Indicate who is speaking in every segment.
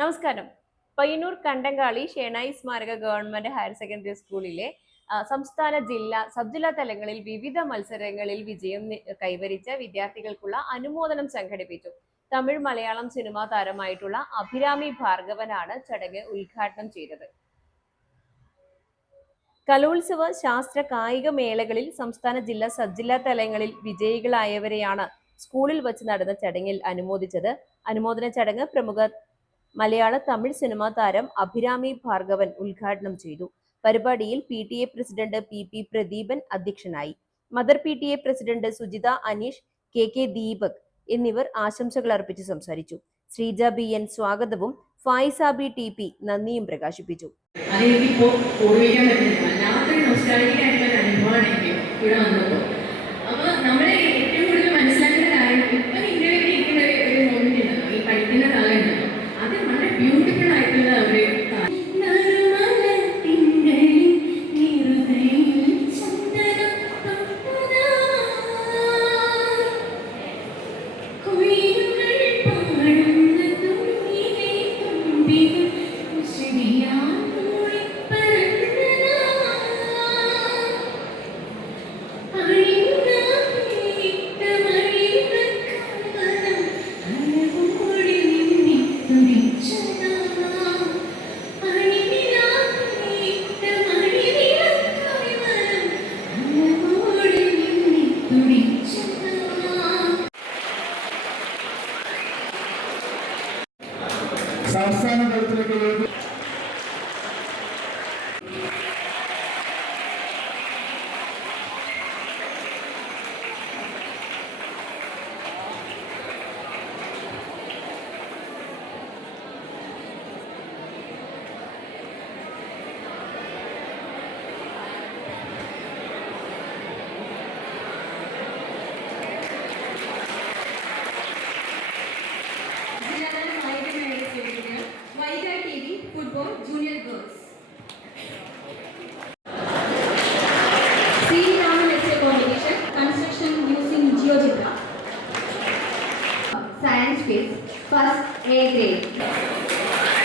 Speaker 1: നമസ്കാരം. പയ്യന്നൂർ കണ്ടങ്കാളി ഷേണായി സ്മാരക government higher secondary സ്കൂളിലെ സംസ്ഥാന ജില്ലാ സബ് ജില്ലാ തലങ്ങളിൽ വിവിധ മത്സരങ്ങളിൽ വിജയം കൈവരിച്ച വിദ്യാർത്ഥികൾക്കുള്ള അനുമോദനം സംഘടിപ്പിച്ചു. തമിഴ് മലയാളം സിനിമാ താരമായിട്ടുള്ള അഭിരാമി ഭാർഗവനാണ് ചടങ്ങ് ഉദ്ഘാടനം ചെയ്തത്. കലോത്സവ ശാസ്ത്ര കായിക മേളകളിൽ സംസ്ഥാന ജില്ലാ സബ് ജില്ലാ തലങ്ങളിൽ വിജയികളായവരെയാണ് സ്കൂളിൽ വച്ച് നടന്ന ചടങ്ങിൽ അനുമോദിച്ചത്. അനുമോദന ചടങ്ങ് പ്രമുഖ മലയാള തമിഴ് സിനിമാ താരം അഭിരാമി ഭാർഗവൻ ഉദ്ഘാടനം ചെയ്തു. പരിപാടിയിൽ P T A president P P Pradeepan അധ്യക്ഷനായി. Mother P T A president Sujitha Aneesh K K Deepak എന്നിവർ ആശംസകൾ അർപ്പിച്ച് സംസാരിച്ചു. ശ്രീജ ബി എൻ സ്വാഗതവും ഫായിസ ബി ടി പി നന്ദിയും പ്രകാശിപ്പിച്ചു.
Speaker 2: സംസ്ഥാന
Speaker 3: for junior girls. C. Raman essay competition, construction using GeoGebra. Science quiz, first A grade.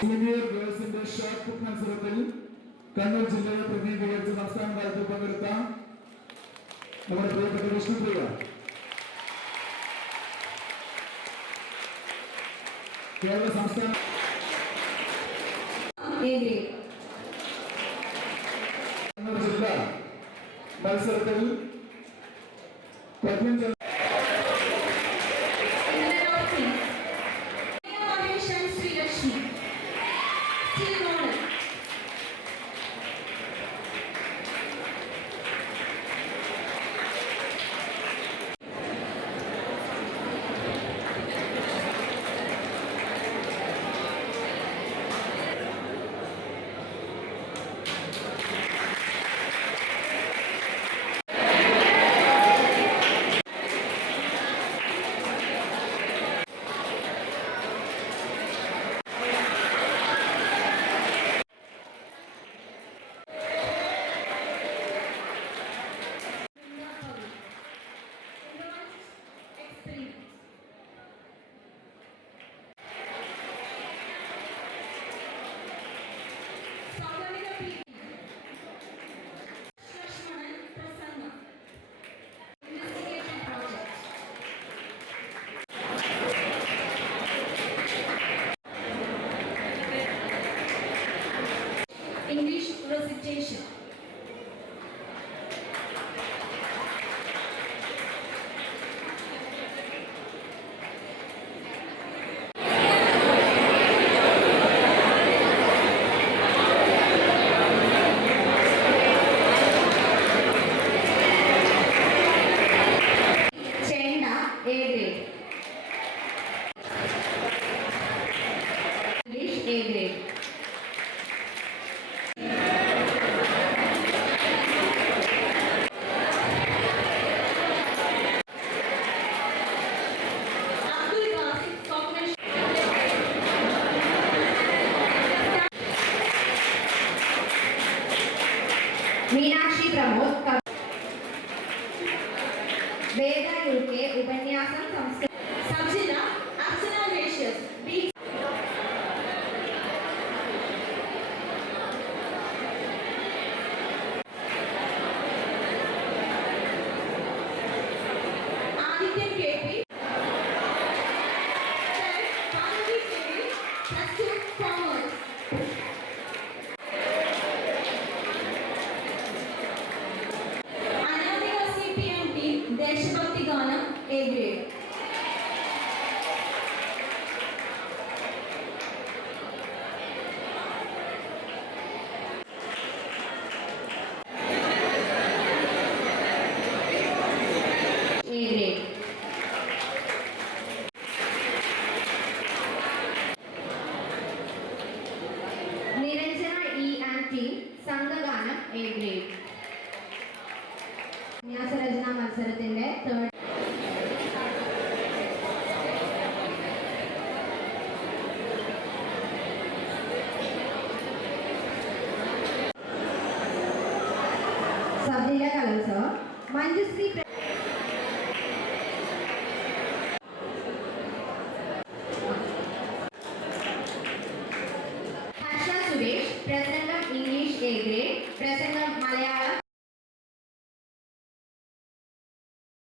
Speaker 2: Senior ഗേൾസിന്റെ shot put മത്സരത്തിൽ കണ്ണൂർ ജില്ലയെ പ്രതിനിധീകരിച്ച് സംസ്ഥാന തലത്തിൽ പങ്കെടുത്ത നമ്മുടെ പ്രിയപ്പെട്ട വിഷ്ണുപ്രിയ കേരള സംസ്ഥാന
Speaker 3: A grade.
Speaker 2: കണ്ണൂർ ജില്ല മത്സരത്തിൽ പദ്യം
Speaker 3: English recitation. ఎగ్రిమెంట్ ని ఆసం సంస్కృతి A grade Niranjana E and team സംഘഗാനം A grade വിന്യാസരചന മത്സരത്തിന്റെ തേർഡ് മഞ്ജുശ്രീ പ്ര-